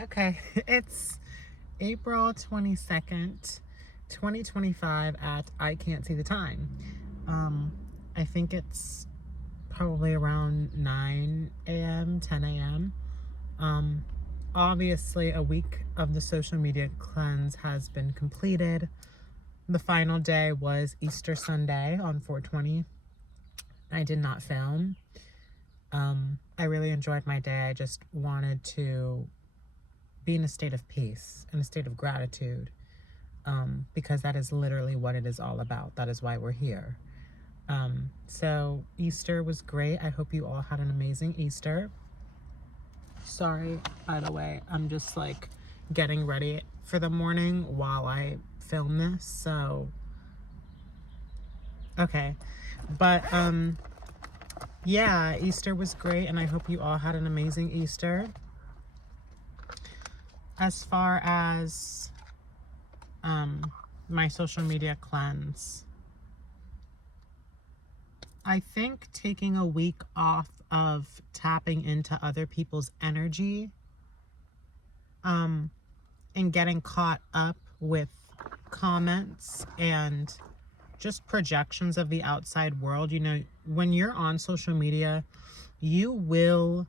Okay, it's April 22nd, 2025 at I can't see the time. Um, I think it's probably around 9 a.m., 10 a.m. Um, Obviously, a week of the social media cleanse has been completed. The final day was Easter Sunday on 420. I did not film. I really enjoyed my day. I just wanted to be in a state of peace, in a state of gratitude, because that is literally what it is all about. That is why we're here. So Easter was great. I hope you all had an amazing Easter. Sorry, by the way, I'm just like getting ready for the morning while I film this. So, okay. But, yeah, Easter was great, and I hope you all had an amazing Easter. As far as my social media cleanse, I think taking a week off of tapping into other people's energy, and getting caught up with comments and just projections of the outside world. You know, when you're on social media, you will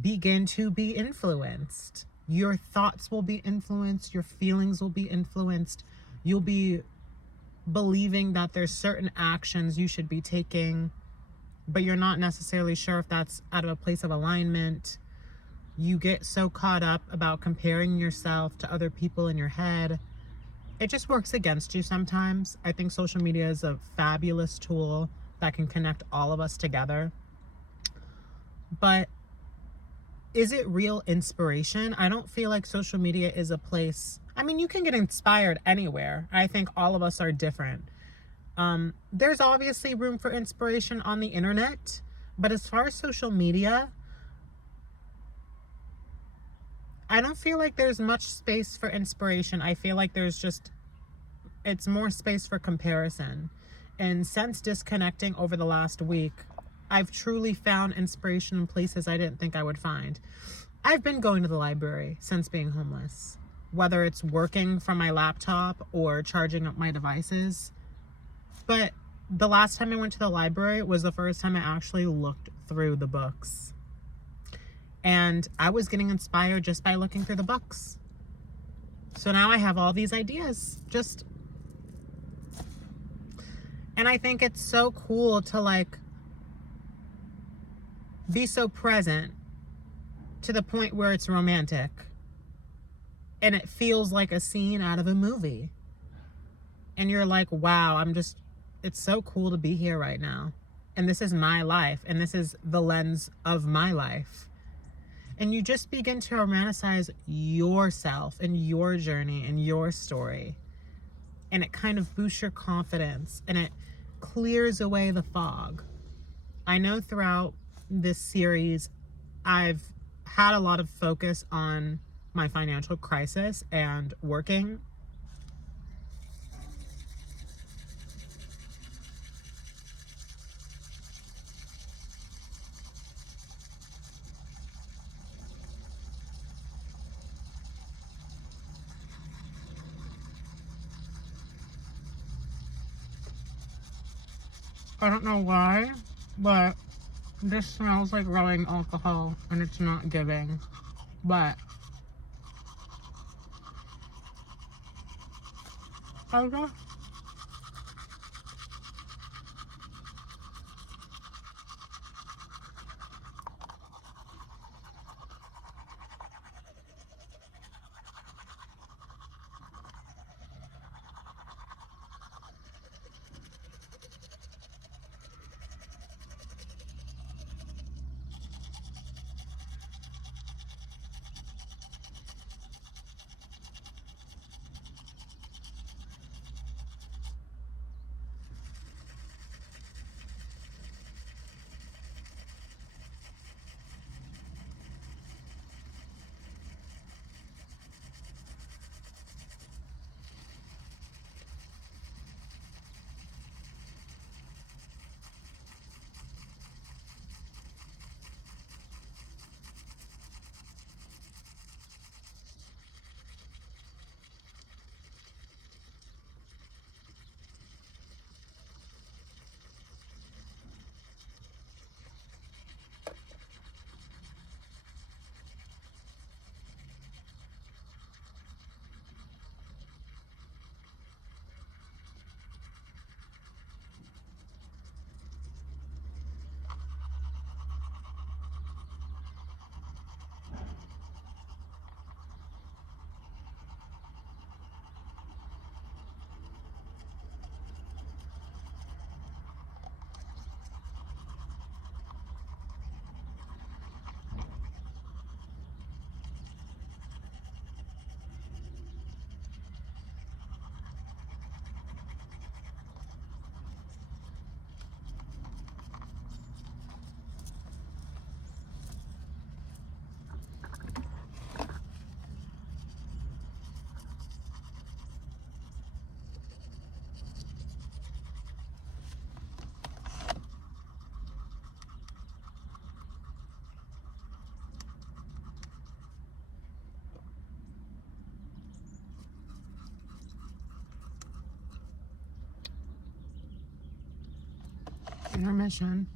begin to be influenced. Your thoughts will be influenced, your feelings will be influenced. You'll be believing that there's certain actions you should be taking, but you're not necessarily sure if that's out of a place of alignment. You get so caught up about comparing yourself to other people in your head. It just works against you sometimes. I think social media is a fabulous tool that can connect all of us together. But is it real inspiration? I don't feel like social media is a place. I mean, you can get inspired anywhere. I think all of us are different. There's obviously room for inspiration on the internet, but as far as social media, I don't feel like there's much space for inspiration. I feel like it's more space for comparison. And since disconnecting over the last week, I've truly found inspiration in places I didn't think I would find. I've been going to the library since being homeless, whether it's working from my laptop or charging up my devices. But the last time I went to the library was the first time I actually looked through the books. And I was getting inspired just by looking through the books. So now I have all these ideas. And I think it's so cool to like be so present to the point where it's romantic. And it feels like a scene out of a movie. And you're like, wow, it's so cool to be here right now. And this is my life. And this is the lens of my life. And you just begin to romanticize yourself and your journey and your story. And it kind of boosts your confidence and it clears away the fog. I know throughout this series, I've had a lot of focus on my financial crisis and working. I don't know why, but this smells like rubbing alcohol and it's not giving. But okay. intermission.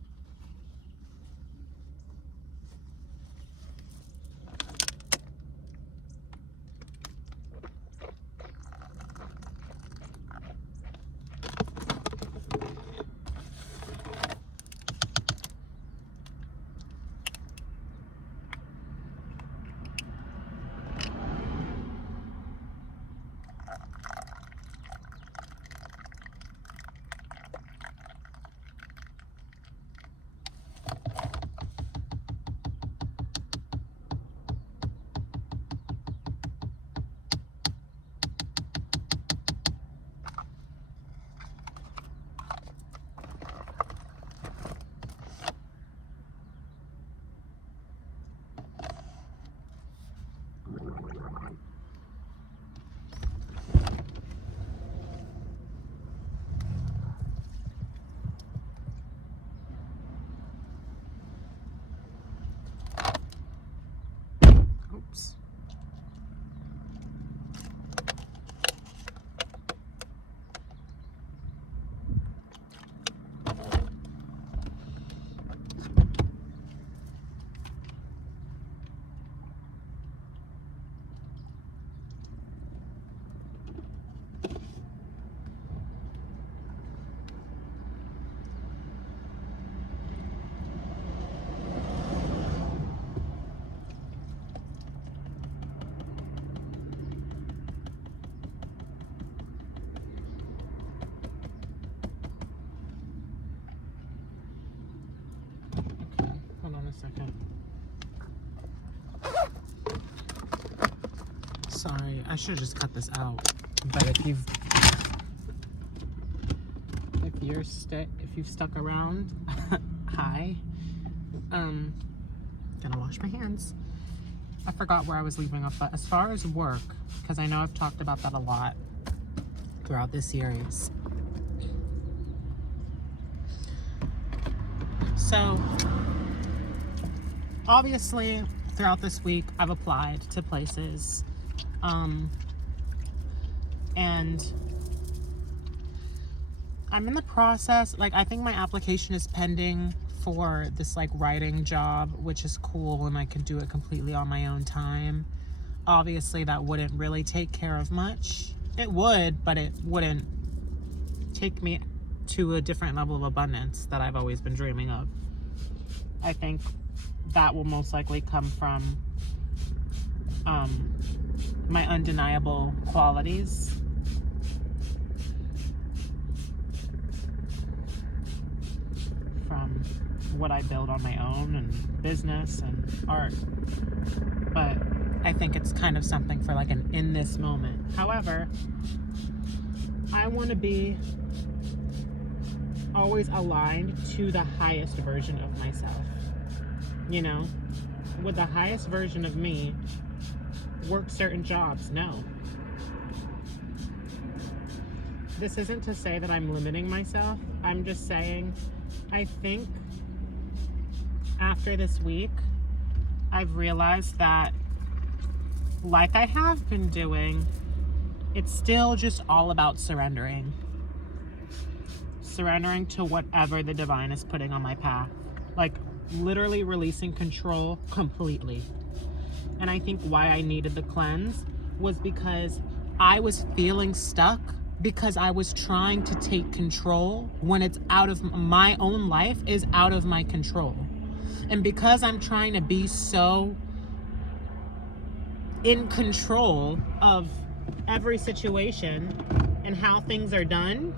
Oops. Hold on a second. Sorry, I should have just cut this out. But if you've stuck around, hi. Gonna wash my hands. I forgot where I was leaving off, but as far as work, because I know I've talked about that a lot throughout this series. So, obviously, throughout this week, I've applied to places, and I'm in the process, like, I think my application is pending for this, like, writing job, which is cool, and I can do it completely on my own time. Obviously, that wouldn't really take care of much. It would, but it wouldn't take me to a different level of abundance that I've always been dreaming of. I think that will most likely come from my undeniable qualities. From what I build on my own and business and art. But I think it's kind of something for like an in this moment. However, I want to be always aligned to the highest version of myself. You know, would the highest version of me work certain jobs? No. This isn't to say that I'm limiting myself. I'm just saying, I think after this week, I've realized that, like I have been doing, it's still just all about surrendering. Surrendering to whatever the divine is putting on my path. Like, literally releasing control completely. And I think why I needed the cleanse was because I was feeling stuck, because I was trying to take control when it's out of my own life is out of my control. And because I'm trying to be so in control of every situation and how things are done,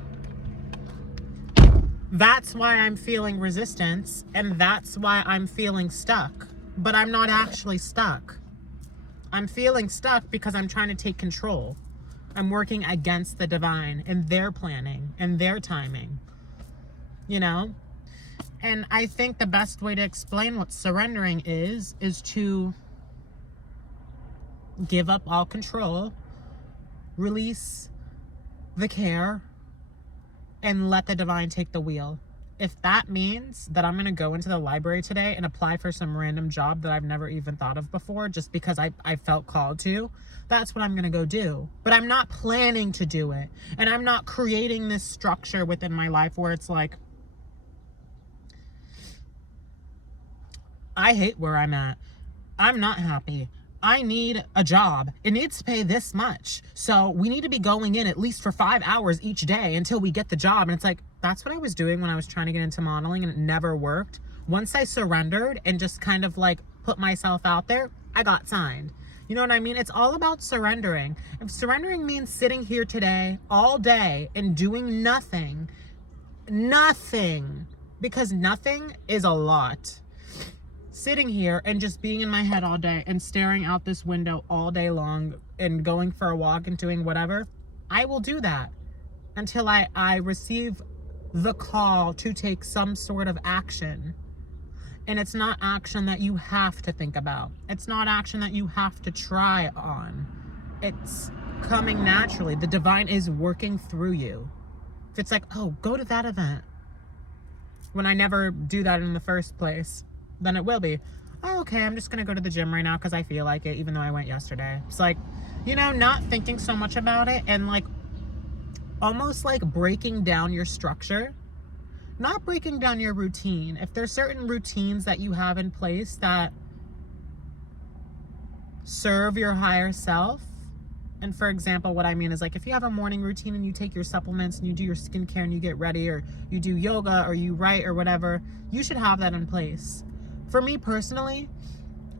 that's why I'm feeling resistance, and that's why I'm feeling stuck. But I'm not actually stuck. I'm feeling stuck because I'm trying to take control. I'm working against the divine and their planning and their timing, you know? And I think the best way to explain what surrendering is to give up all control, release the care, and let the divine take the wheel. If that means that I'm going to go into the library today and apply for some random job that I've never even thought of before just because I felt called to, that's what I'm going to go do. But I'm not planning to do it. And I'm not creating this structure within my life where it's like, I hate where I'm at. I'm not happy. I need a job. It needs to pay this much. So we need to be going in at least for 5 hours each day until we get the job. And it's like, that's what I was doing when I was trying to get into modeling, and it never worked. Once I surrendered and just kind of like put myself out there, I got signed. You know what I mean? It's all about surrendering. If surrendering means sitting here today all day and doing nothing, because nothing is a lot. Sitting here and just being in my head all day and staring out this window all day long and going for a walk and doing whatever, I will do that until I receive the call to take some sort of action. And it's not action that you have to think about. It's not action that you have to try on. It's coming naturally. The divine is working through you. If it's like, oh, go to that event, when I never do that in the first place, then it will be, oh, okay, I'm just going to go to the gym right now because I feel like it, even though I went yesterday. It's like, you know, not thinking so much about it and like almost like breaking down your structure. Not breaking down your routine. If there's certain routines that you have in place that serve your higher self, and for example, what I mean is like if you have a morning routine and you take your supplements and you do your skincare and you get ready, or you do yoga or you write or whatever, you should have that in place. For me personally,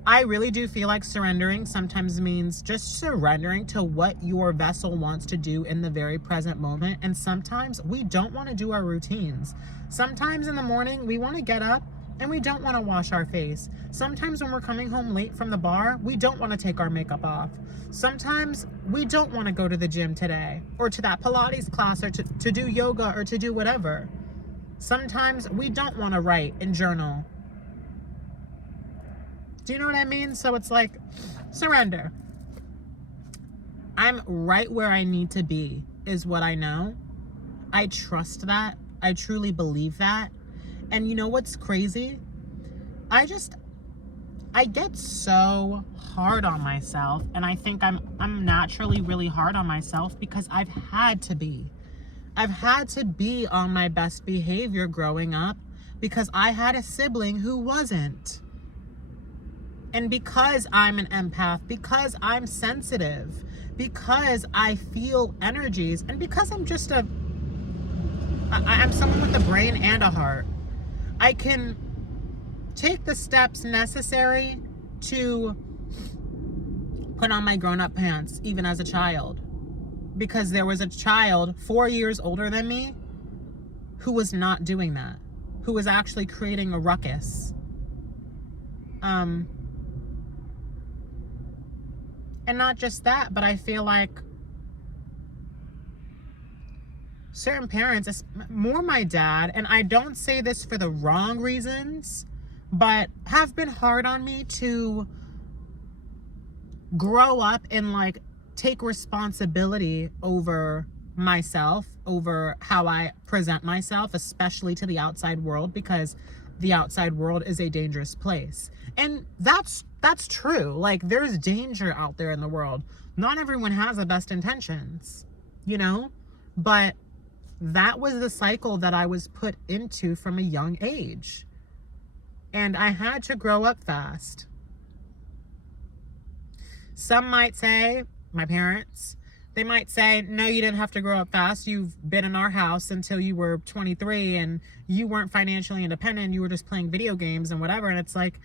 I really do feel like surrendering sometimes means just surrendering to what your vessel wants to do in the very present moment. And sometimes we don't want to do our routines. Sometimes in the morning, we want to get up and we don't want to wash our face. Sometimes when we're coming home late from the bar, we don't want to take our makeup off. Sometimes we don't want to go to the gym today or to that Pilates class or to do yoga or to do whatever. Sometimes we don't want to write and journal. Do you know what I mean? So it's like, surrender. I'm right where I need to be is what I know. I trust that. I truly believe that. And you know what's crazy? I get so hard on myself, and I think I'm naturally really hard on myself because I've had to be. I've had to be on my best behavior growing up because I had a sibling who wasn't. And because I'm an empath, because I'm sensitive, because I feel energies, and because I'm just I'm someone with a brain and a heart, I can take the steps necessary to put on my grown-up pants, even as a child. Because there was a child 4 years older than me who was not doing that, who was actually creating a ruckus. And not just that, but I feel like certain parents, more my dad, and I don't say this for the wrong reasons, but have been hard on me to grow up and like take responsibility over myself, over how I present myself, especially to the outside world, because the outside world is a dangerous place. And that's true. Like, there's danger out there in the world. Not everyone has the best intentions, you know? But that was the cycle that I was put into from a young age. And I had to grow up fast. Some might say, my parents, they might say, no, you didn't have to grow up fast. You've been in our house until you were 23 and you weren't financially independent. You were just playing video games and whatever. And it's like,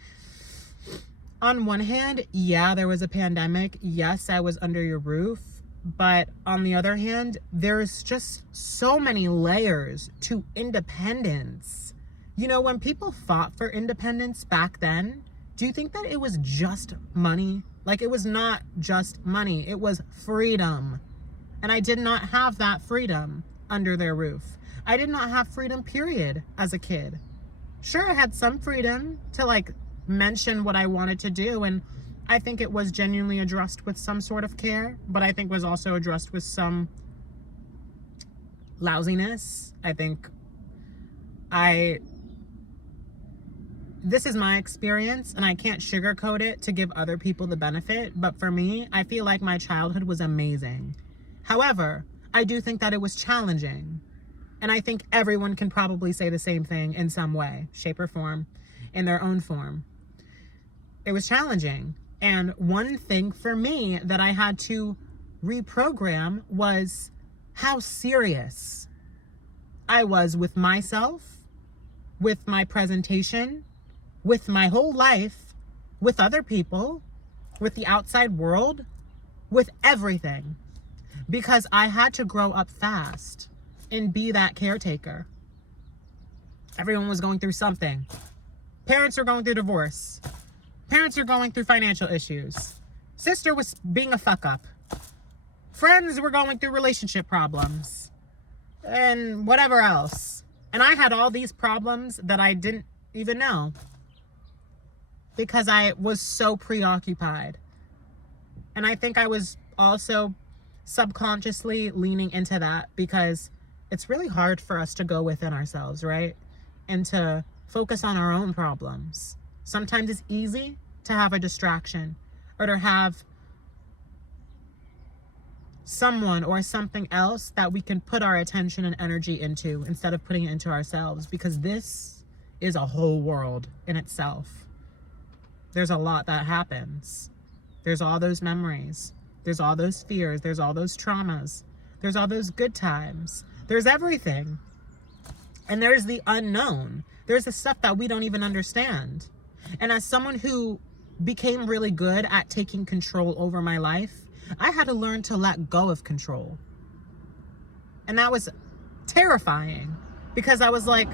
on one hand, yeah, there was a pandemic. Yes, I was under your roof. But on the other hand, there's just so many layers to independence. You know, when people fought for independence back then, do you think that it was just money? Like, it was not just money. It was freedom. And I did not have that freedom under their roof. I did not have freedom, period, as a kid. Sure, I had some freedom to, like, mention what I wanted to do, and I think it was genuinely addressed with some sort of care, but I think was also addressed with some lousiness. I think this is my experience, and I can't sugarcoat it to give other people the benefit, but for me, I feel like my childhood was amazing. However, I do think that it was challenging, and I think everyone can probably say the same thing in some way, shape, or form, in their own form. it was challenging. And one thing for me that I had to reprogram was how serious I was with myself, with my presentation, with my whole life, with other people, with the outside world, with everything. Because I had to grow up fast and be that caretaker. Everyone was going through something. Parents were going through divorce. Parents are going through financial issues. Sister was being a fuck up. Friends were going through relationship problems. And whatever else. And I had all these problems that I didn't even know. Because I was so preoccupied. And I think I was also subconsciously leaning into that because it's really hard for us to go within ourselves, right? And to focus on our own problems. Sometimes it's easy to have a distraction or to have someone or something else that we can put our attention and energy into instead of putting it into ourselves, because this is a whole world in itself. There's a lot that happens. There's all those memories. There's all those fears. There's all those traumas. There's all those good times. There's everything. And there's the unknown. There's the stuff that we don't even understand. And as someone who became really good at taking control over my life, I had to learn to let go of control. And that was terrifying because I was like,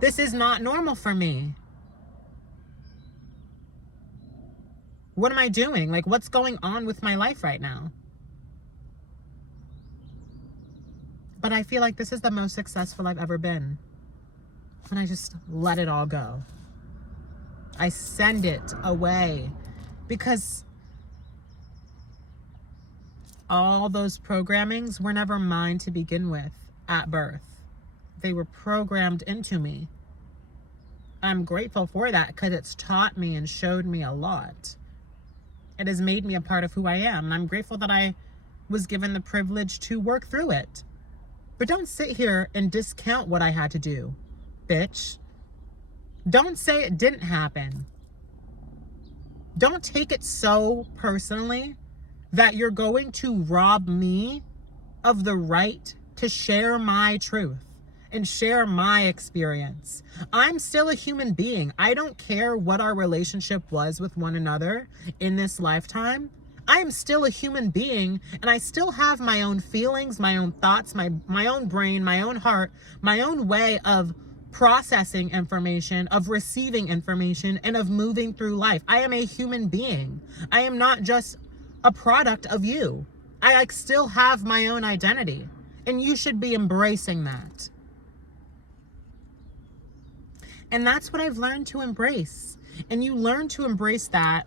this is not normal for me. What am I doing? Like, what's going on with my life right now? But I feel like this is the most successful I've ever been. And I just let it all go. I send it away because all those programmings were never mine to begin with at birth. They were programmed into me. I'm grateful for that because it's taught me and showed me a lot. It has made me a part of who I am. And I'm grateful that I was given the privilege to work through it. But don't sit here and discount what I had to do, bitch. Don't say it didn't happen. Don't take it so personally that you're going to rob me of the right to share my truth and share my experience. I'm still a human being. I don't care what our relationship was with one another in this lifetime. I am still a human being, and I still have my own feelings, my own thoughts, my own brain, my own heart, my own way of processing information, of receiving information, and of moving through life. I am a human being. I am not just a product of you. I still have my own identity, and you should be embracing that. And that's what I've learned to embrace. And you learn to embrace that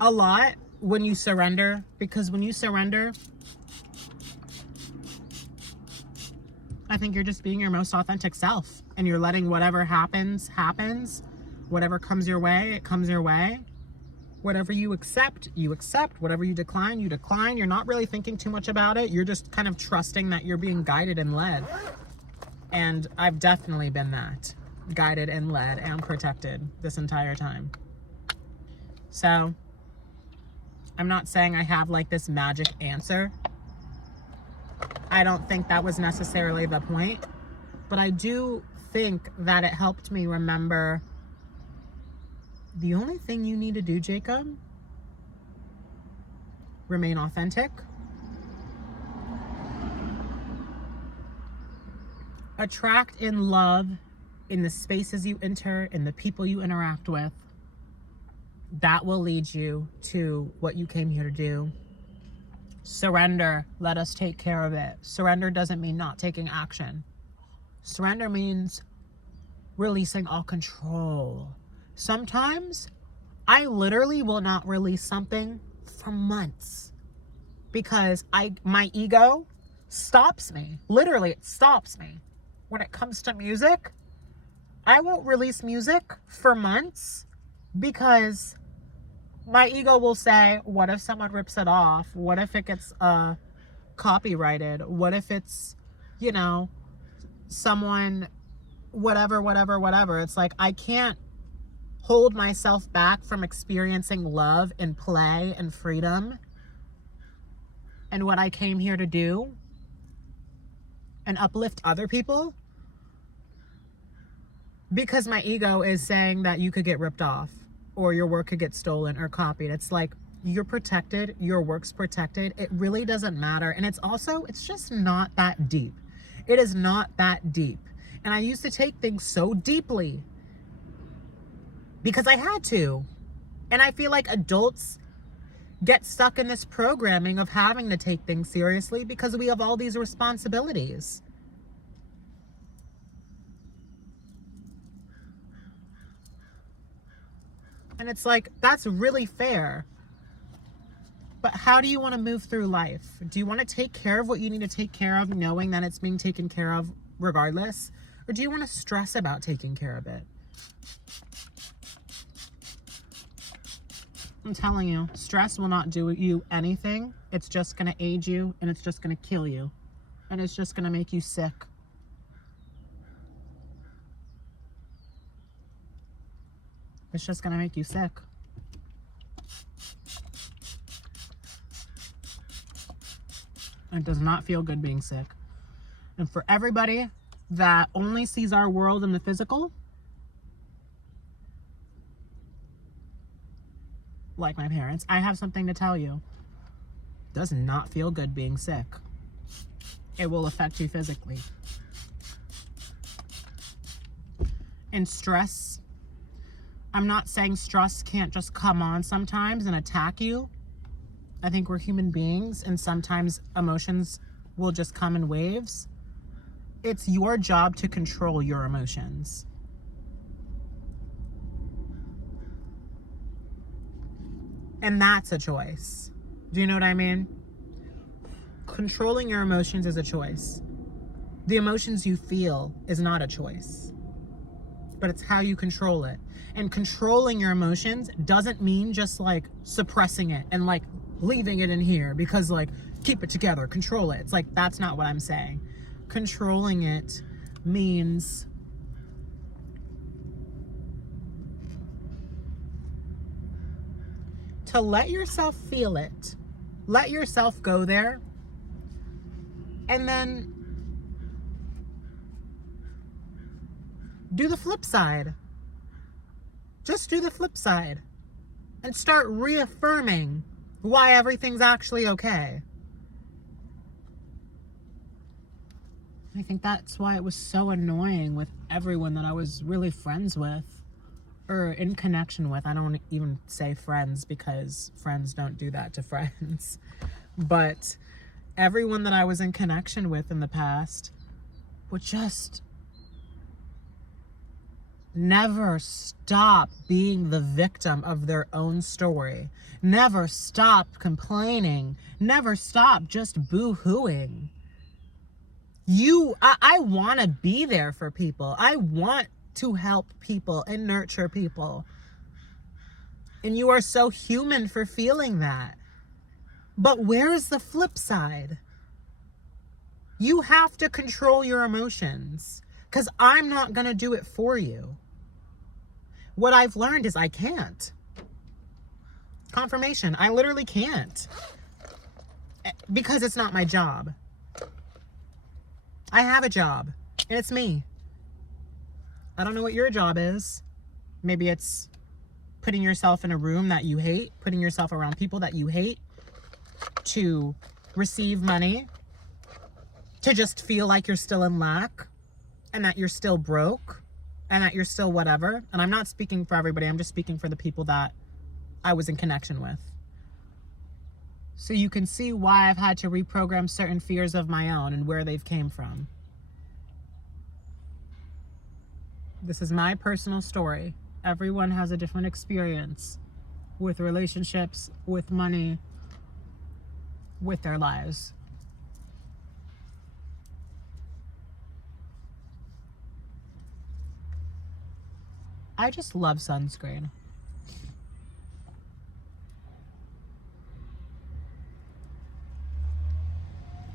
a lot when you surrender, because when you surrender, I think you're just being your most authentic self, and you're letting whatever happens. Whatever comes your way, it comes your way. Whatever you accept, you accept. Whatever you decline, you decline. You're not really thinking too much about it. You're just kind of trusting that you're being guided and led. And I've definitely been that. Guided and led and protected this entire time. So I'm not saying I have like this magic answer. I don't think that was necessarily the point, but I do think that it helped me remember the only thing you need to do, Jacob, remain authentic, attract in love in the spaces you enter, in the people you interact with. That will lead you to what you came here to do. Surrender. Let us take care of it. Surrender doesn't mean not taking action. Surrender means releasing all control. Sometimes I literally will not release something for months because my ego stops me. Literally, it stops me. When it comes to music, I won't release music for months because my ego will say, what if someone rips it off? What if it gets copyrighted? What if it's, someone, whatever. It's like, I can't hold myself back from experiencing love and play and freedom and what I came here to do and uplift other people because my ego is saying that you could get ripped off or your work could get stolen or copied. It's like, you're protected, your work's protected. It really doesn't matter. And it's just not that deep. It is not that deep. And I used to take things so deeply because I had to. And I feel like adults get stuck in this programming of having to take things seriously because we have all these responsibilities. And it's like, that's really fair. But how do you want to move through life? Do you want to take care of what you need to take care of, knowing that it's being taken care of regardless? Or do you want to stress about taking care of it? I'm telling you, stress will not do you anything. It's just going to age you, and it's just going to kill you. And it's just going to make you sick. It's just going to make you sick. It does not feel good being sick. And for everybody that only sees our world in the physical, like my parents, I have something to tell you. It does not feel good being sick. It will affect you physically. And stress, I'm not saying stress can't just come on sometimes and attack you. I think we're human beings, and sometimes emotions will just come in waves. It's your job to control your emotions. And that's a choice. Do you know what I mean? Controlling your emotions is a choice. The emotions you feel is not a choice, but it's how you control it. And controlling your emotions doesn't mean just like suppressing it and like leaving it in here because like, keep it together, control it. It's like, that's not what I'm saying. Controlling it means to let yourself feel it. Let yourself go there. And then do the flip side. Just do the flip side. And start reaffirming why everything's actually okay. I think that's why it was so annoying with everyone that I was really friends with or in connection with. I don't even say friends because friends don't do that to friends. But everyone that I was in connection with in the past would just never stop being the victim of their own story. Never stop complaining. Never stop just boo-hooing. I want to be there for people. I want to help people and nurture people. And you are so human for feeling that. But where is the flip side? You have to control your emotions because I'm not going to do it for you. What I've learned is I can't. Confirmation. I literally can't. Because it's not my job. I have a job. And it's me. I don't know what your job is. Maybe it's putting yourself in a room that you hate. Putting yourself around people that you hate. To receive money. To just feel like you're still in lack. And that you're still broke. And that you're still whatever. And I'm not speaking for everybody. I'm just speaking for the people that I was in connection with. So you can see why I've had to reprogram certain fears of my own and where they've came from. This is my personal story. Everyone has a different experience with relationships, with money, with their lives. I just love sunscreen.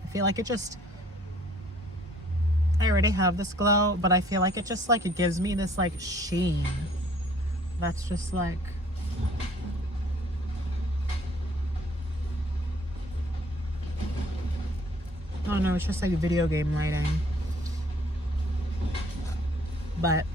I feel like I already have this glow, but I feel like it gives me this like sheen. That's just like, oh no, it's just like video game lighting. But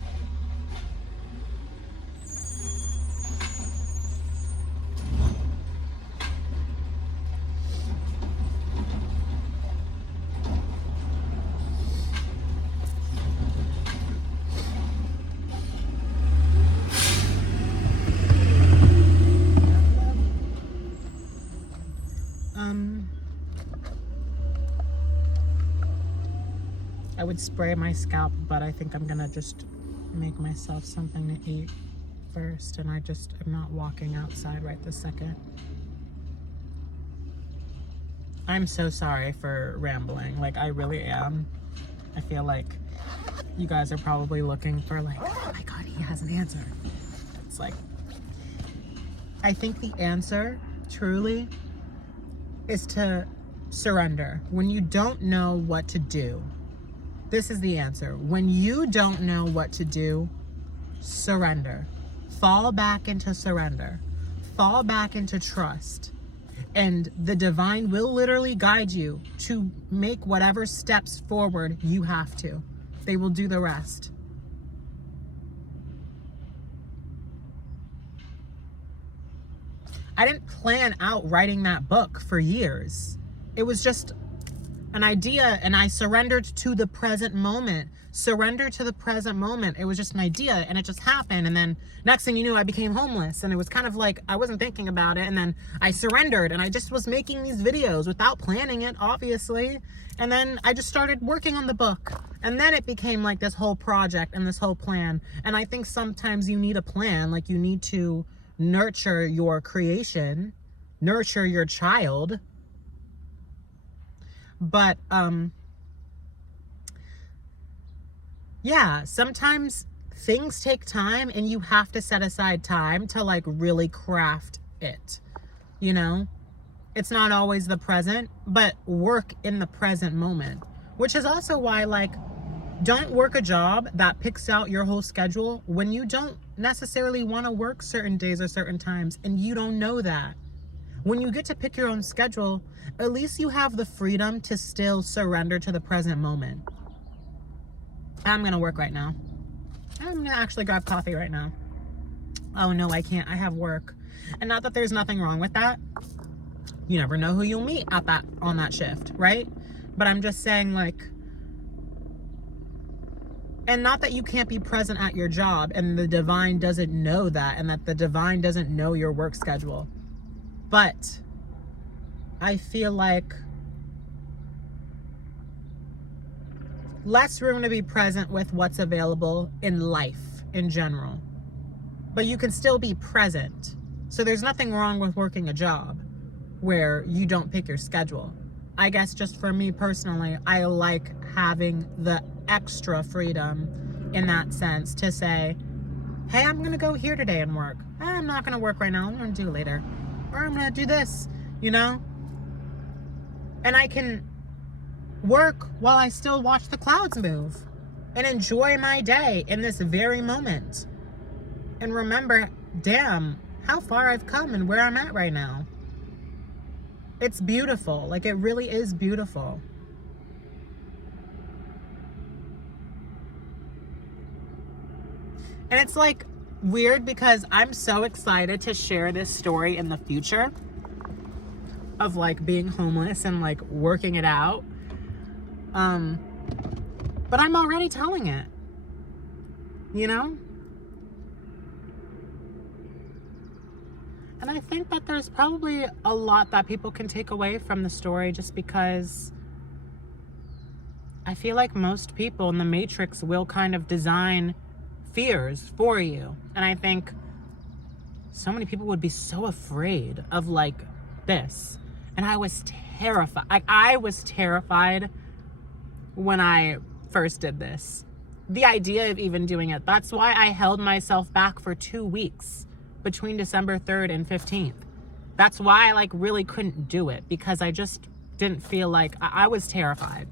I would spray my scalp, but I think I'm gonna just make myself something to eat first, and I just am not walking outside right this second. I'm so sorry for rambling. Like, I really am. I feel like you guys are probably looking for like, oh my God, he has an answer. It's like, I think the answer truly is to surrender. When you don't know what to do, this is the answer. When you don't know what to do, surrender. Fall back into surrender. Fall back into trust. And the divine will literally guide you to make whatever steps forward you have to. They will do the rest. I didn't plan out writing that book for years. It was just an idea, and I surrendered to the present moment. Surrender to the present moment. It was just an idea, and it just happened. And then next thing you knew, I became homeless, and it was kind of like I wasn't thinking about it. And then I surrendered, and I just was making these videos without planning it, obviously. And then I just started working on the book, and then it became like this whole project and this whole plan. And I think sometimes you need a plan. Like, you need to nurture your creation, nurture your child. But yeah, sometimes things take time, and you have to set aside time to like really craft it. You know, it's not always the present, but work in the present moment, which is also why, like, don't work a job that picks out your whole schedule when you don't necessarily want to work certain days or certain times, and you don't know that. When you get to pick your own schedule, at least you have the freedom to still surrender to the present moment. I'm gonna work right now. I'm gonna actually grab coffee right now. Oh no, I can't. I have work. And not that there's nothing wrong with that. You never know who you'll meet on that shift, right? But I'm just saying, like, and not that you can't be present at your job and the divine doesn't know that, and that the divine doesn't know your work schedule. But I feel like less room to be present with what's available in life in general. But you can still be present. So there's nothing wrong with working a job where you don't pick your schedule. I guess just for me personally, I like having the extra freedom in that sense to say, hey, I'm gonna go here today and work. I'm not gonna work right now, I'm gonna do it later. Or I'm gonna do this, you know? And I can work while I still watch the clouds move and enjoy my day in this very moment. And remember, damn, how far I've come and where I'm at right now. It's beautiful. Like, it really is beautiful. And it's like weird because I'm so excited to share this story in the future of like being homeless and like working it out. But I'm already telling it, you know? And I think that there's probably a lot that people can take away from the story, just because I feel like most people in the Matrix will kind of design fears for you. And I think so many people would be so afraid of like this. And I was terrified. I was terrified when I first did this. The idea of even doing it. That's why I held myself back for 2 weeks between December 3rd and 15th. That's why I like really couldn't do it, because I just didn't feel like I was terrified.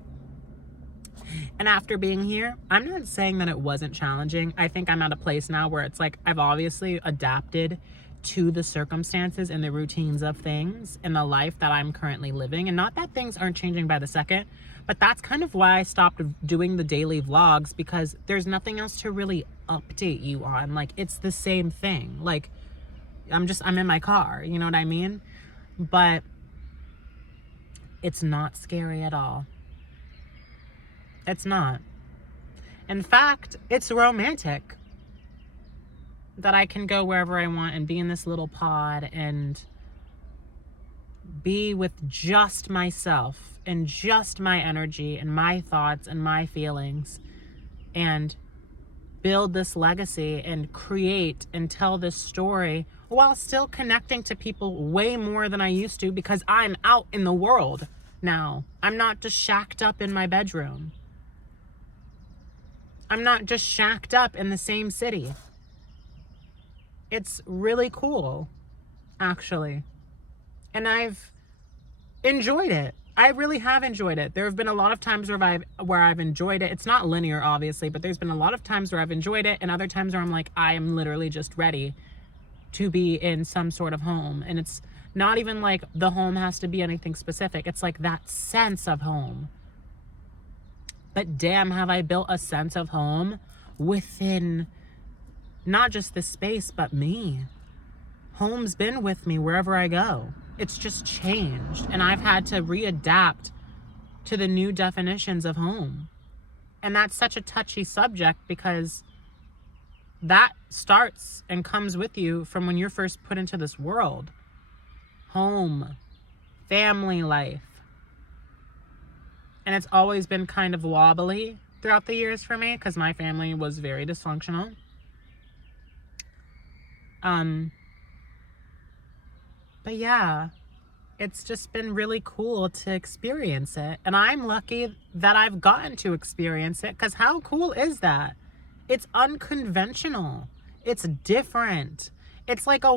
And after being here, I'm not saying that it wasn't challenging. I think I'm at a place now where it's like I've obviously adapted to the circumstances and the routines of things in the life that I'm currently living. And not that things aren't changing by the second, but that's kind of why I stopped doing the daily vlogs, because there's nothing else to really update you on. Like, it's the same thing. Like, I'm in my car, you know what I mean? But it's not scary at all. It's not. In fact, it's romantic that I can go wherever I want and be in this little pod and be with just myself and just my energy and my thoughts and my feelings, and build this legacy and create and tell this story while still connecting to people way more than I used to, because I'm out in the world now. I'm not just shacked up in my bedroom. I'm not just shacked up in the same city. It's really cool, actually. And I've enjoyed it. I really have enjoyed it. There have been a lot of times where I've enjoyed it. It's not linear, obviously, but there's been a lot of times where I've enjoyed it, and other times where I'm like, I am literally just ready to be in some sort of home. And it's not even like the home has to be anything specific. It's like that sense of home. But damn, have I built a sense of home within not just the space, but me. Home's been with me wherever I go. It's just changed, and I've had to readapt to the new definitions of home. And that's such a touchy subject, because that starts and comes with you from when you're first put into this world. Home, family life. And it's always been kind of wobbly throughout the years for me, because my family was very dysfunctional. But yeah, it's just been really cool to experience it. And I'm lucky that I've gotten to experience it, because how cool is that? It's unconventional. It's different. It's like I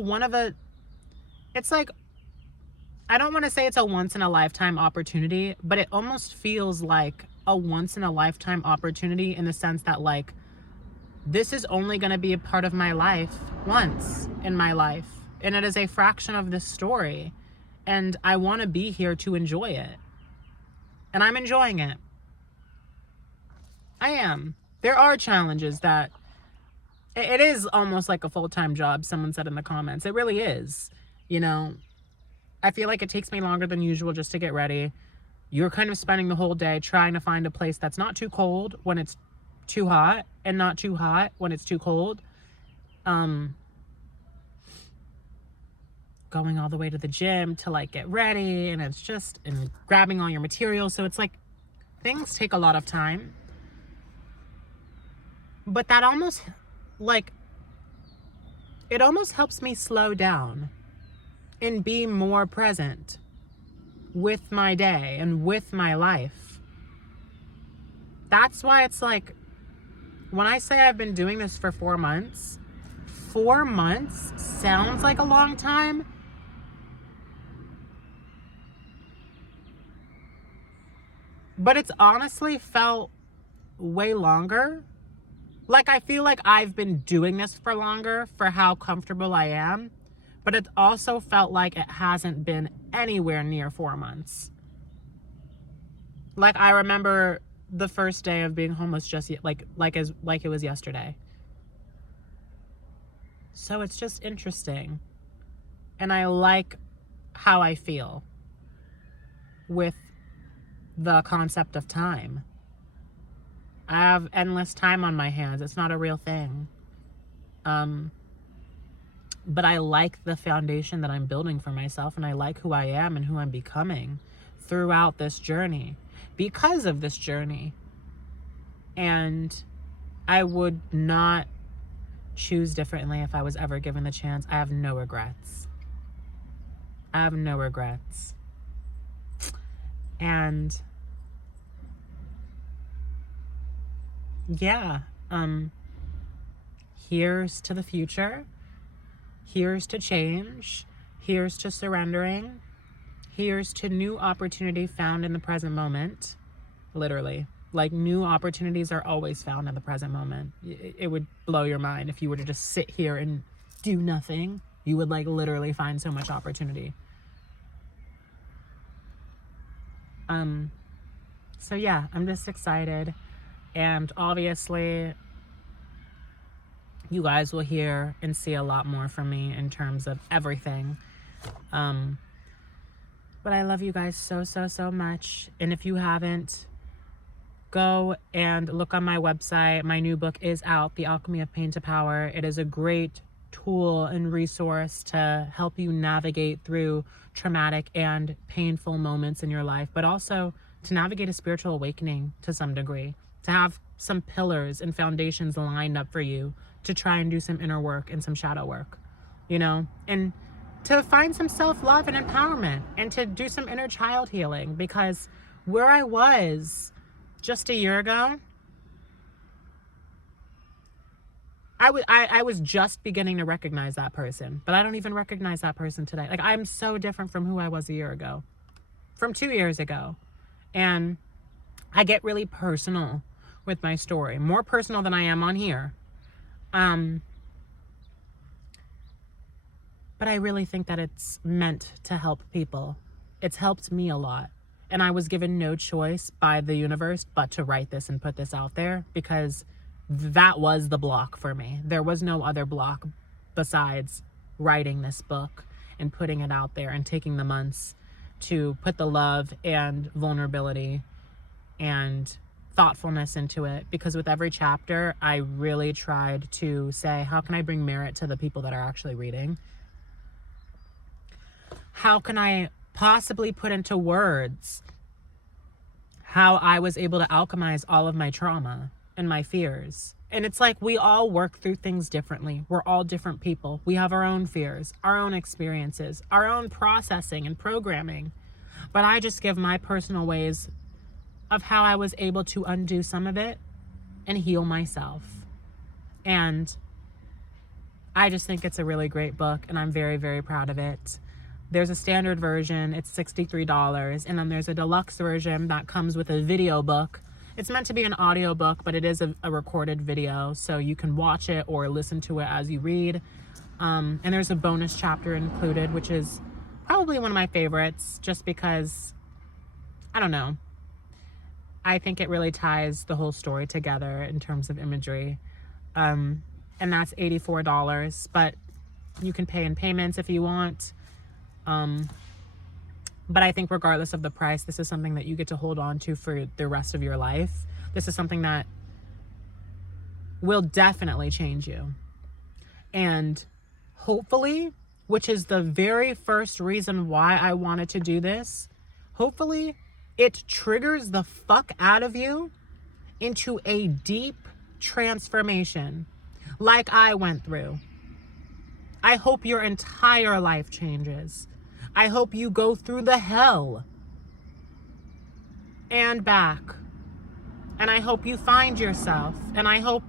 don't want to say it's a once in a lifetime opportunity, but it almost feels like a once in a lifetime opportunity, in the sense that, like, this is only going to be a part of my life once in my life. And it is a fraction of this story. And I want to be here to enjoy it. And I'm enjoying it. I am. There are challenges that it is almost like a full-time job, someone said in the comments. It really is. You know, I feel like it takes me longer than usual just to get ready. You're kind of spending the whole day trying to find a place that's not too cold when it's too hot, and not too hot when it's too cold. Going all the way to the gym to, like, get ready, and it's just, and grabbing all your materials. So it's like, things take a lot of time. But that almost, like, it almost helps me slow down and be more present with my day and with my life. That's why it's like, when I say I've been doing this for 4 months, 4 months sounds like a long time. But it's honestly felt way longer. Like, I feel like I've been doing this for longer for how comfortable I am. But it also felt like it hasn't been anywhere near 4 months. Like, I remember the first day of being homeless just like it was yesterday. So it's just interesting. And I like how I feel with the concept of time. I have endless time on my hands. It's not a real thing. But I like the foundation that I'm building for myself, and I like who I am and who I'm becoming throughout this journey, because of this journey. And I would not choose differently if I was ever given the chance. I have no regrets. I have no regrets. And yeah, here's to the future. Here's to change. Here's to surrendering. Here's to new opportunity found in the present moment. Literally. Like, new opportunities are always found in the present moment. It would blow your mind if you were to just sit here and do nothing. You would like literally find so much opportunity. So yeah, I'm just excited. And obviously, you guys will hear and see a lot more from me in terms of everything. But I love you guys so, so, so much. And if you haven't, go and look on my website. My new book is out, The Alchemy of Pain to Power. It is a great tool and resource to help you navigate through traumatic and painful moments in your life, but also to navigate a spiritual awakening to some degree, to have some pillars and foundations lined up for you to try and do some inner work and some shadow work, you know, and to find some self-love and empowerment and to do some inner child healing. Because where I was just a year ago, I was just beginning to recognize that person, but I don't even recognize that person today. Like, I'm so different from who I was a year ago, from 2 years ago. And I get really personal with my story, more personal than I am on here. But I really think that it's meant to help people. It's helped me a lot. And I was given no choice by the universe but to write this and put this out there, because that was the block for me. There was no other block besides writing this book and putting it out there and taking the months to put the love and vulnerability and thoughtfulness into it. Because with every chapter, I really tried to say, how can I bring merit to the people that are actually reading? How can I possibly put into words how I was able to alchemize all of my trauma and my fears? And it's like, we all work through things differently. We're all different people. We have our own fears, our own experiences, our own processing and programming. But I just give my personal ways of how I was able to undo some of it and heal myself. And I just think it's a really great book, and I'm very, very proud of it. There's a standard version, it's $63, and then there's a deluxe version that comes with a video book. It's meant to be an audio book, but it is a recorded video, so you can watch it or listen to it as you read. And there's a bonus chapter included, which is probably one of my favorites, just because, I don't know, I think it really ties the whole story together in terms of imagery. And that's $84, but you can pay in payments if you want. But I think regardless of the price, this is something that you get to hold on to for the rest of your life. This is something that will definitely change you. And hopefully, which is the very first reason why I wanted to do this, hopefully it triggers the fuck out of you into a deep transformation like I went through. I hope your entire life changes. I hope you go through the hell and back. And I hope you find yourself. And I hope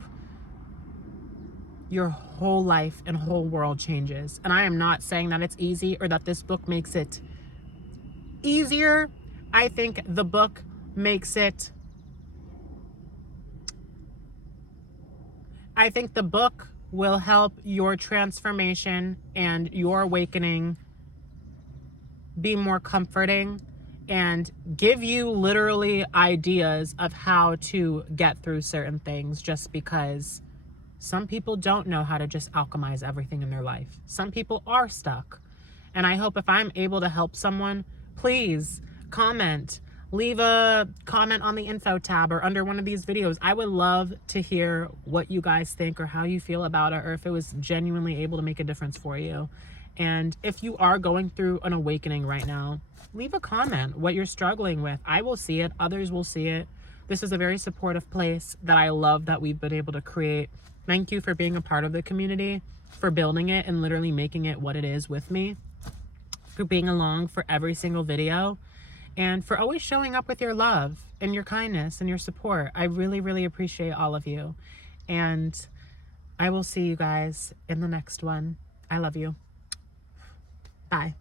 your whole life and whole world changes. And I am not saying that it's easy or that this book makes it easier. I think the book makes it... I think the book will help your transformation and your awakening be more comforting and give you literally ideas of how to get through certain things, just because some people don't know how to just alchemize everything in their life. Some people are stuck. And I hope if I'm able to help someone, please comment. Leave a comment on the info tab or under one of these videos. I would love to hear what you guys think or how you feel about it, or if it was genuinely able to make a difference for you. And if you are going through an awakening right now, leave a comment what you're struggling with. I will see it. Others will see it. This is a very supportive place that I love that we've been able to create. Thank you for being a part of the community, for building it and literally making it what it is with me, for being along for every single video, and for always showing up with your love and your kindness and your support. I really, really appreciate all of you. And I will see you guys in the next one. I love you. Bye.